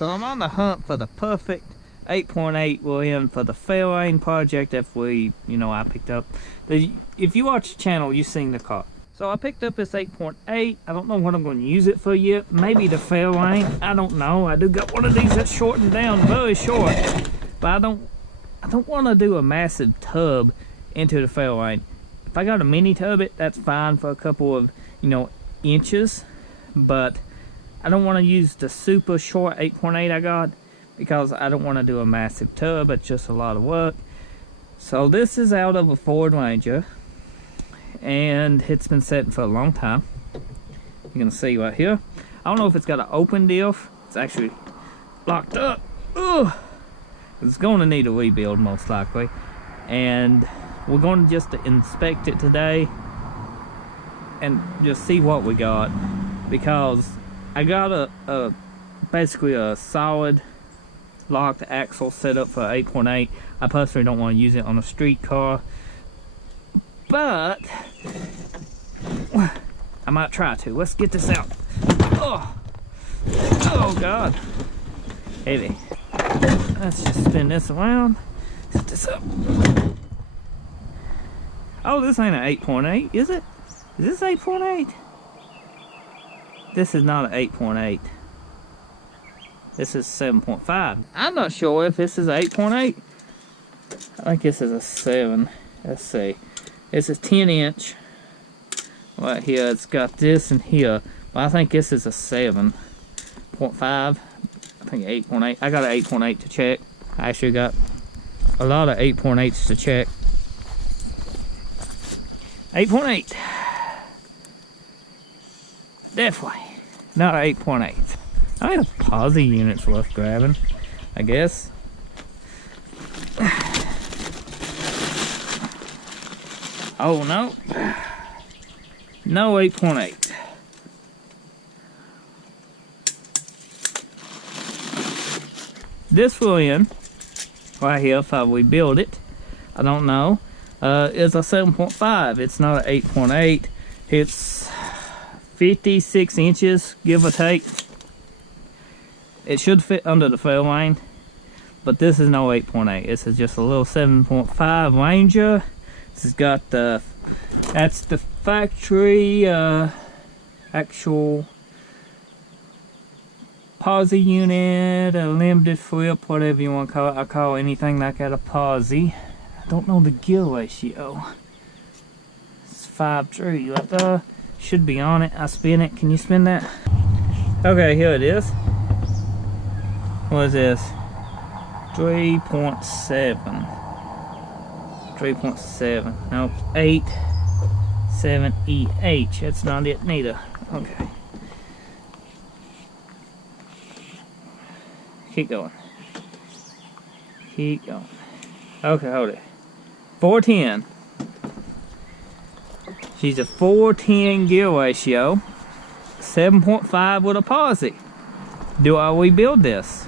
So I'm on the hunt for the perfect 8.8 wheel end for the Fairlane project that I picked up. If you watch the channel, you've seen the car. So I picked up this 8.8. I don't know what I'm going to use it for yet. Maybe the Fairlane. I don't know. I do got one of these that's shortened down, very short. But I don't want to do a massive tub into the Fairlane. If I got a mini tub that's fine for a couple of, inches. But I don't want to use the super short 8.8 I got, because I don't want to do a massive tub. It's just a lot of work. So this is out of a Ford Ranger, and it's been sitting for a long time. You can see right here. I don't know if it's got an open diff. It's actually locked up. Ugh. It's going to need a rebuild most likely, and we're going to just inspect it today and just see what we got, because I got basically a solid locked axle set up for 8.8. I personally don't want to use it on a street car, but I might try to. Let's get this out. Oh God, heavy. Let's just spin this around, set this up. Oh, this ain't an 8.8, is it? Is this 8.8? This is not an 8.8. This is 7.5. I'm not sure if this is 8.8. I think this is a 7. Let's see. This is 10-inch. Right here, it's got this in here. But I think this is a 7.5. I think 8.8. I got an 8.8 to check. I actually got a lot of 8.8s to check. 8.8. Definitely not an 8.8. I had a posi unit's worth grabbing, I guess. Oh no. No 8.8. This one right here, if we build it, I don't know, is a 7.5. It's not an 8.8. It's 56 inches, give or take. It should fit under the Fairlane, but this is no 8.8. This is just a little 7.5 Ranger. This has got that's the factory actual posi unit, a limited flip, whatever you want to call it. I call anything like that a posi. I don't know the gear ratio. It's 5.3. Like should be on it. I spin it. Can you spin that? Okay, here it is. What is this? 3.7. 3.7. Nope. 8.7EH. That's not it neither. Okay. Keep going. Keep going. Okay, hold it. 410. She's a 410 gear ratio. 7.5 with a posi. Do I rebuild this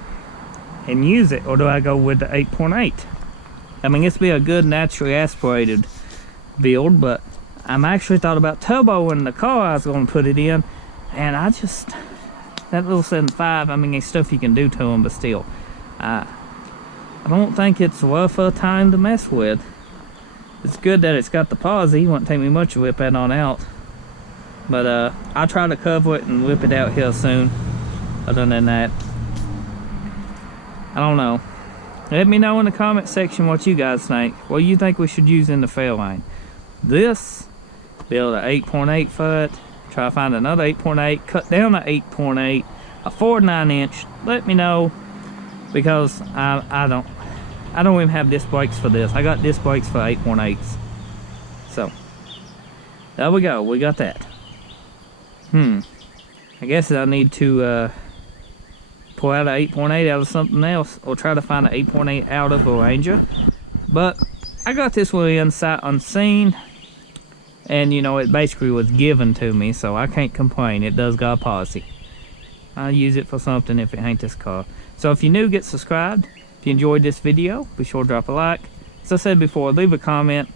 and use it, or do I go with the 8.8? I mean, it's be a good naturally aspirated build, but I'm actually thought about turboing the car I was going to put it in, and that little 7.5, I mean, there's stuff you can do to them, but still, I don't think it's worth a time to mess with. It's good that it's got the posi. It won't take me much to whip that on out, but I'll try to cover it and whip it out here soon. Other than that, I don't know. Let me know in the comment section what you guys think. What do you think we should use in the Fairlane? This, build an 8.8 foot, try to find another 8.8, cut down to 8.8, a 4.9-inch. Let me know, because I don't even have disc brakes for this. I got disc brakes for 8.8s. So there we go. We got that. I guess I need to pull out an 8.8 out of something else, or try to find an 8.8 out of a Ranger. But I got this one in sight unseen, and it basically was given to me, so I can't complain. It does got a posi. I'll use it for something if it ain't this car. So if you're new, get subscribed. If you enjoyed this video, be sure to drop a like. As I said before, leave a comment.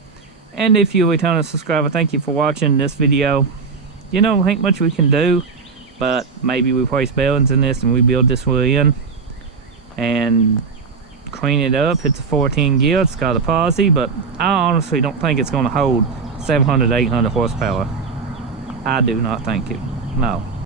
And if you're a returning subscriber, thank you for watching this video. Ain't much we can do, but maybe we place bearings in this and we build this way in. and clean it up. It's a 14 gear, it's got a posi, but I honestly don't think it's going to hold 700 800 horsepower. I do not think it. No.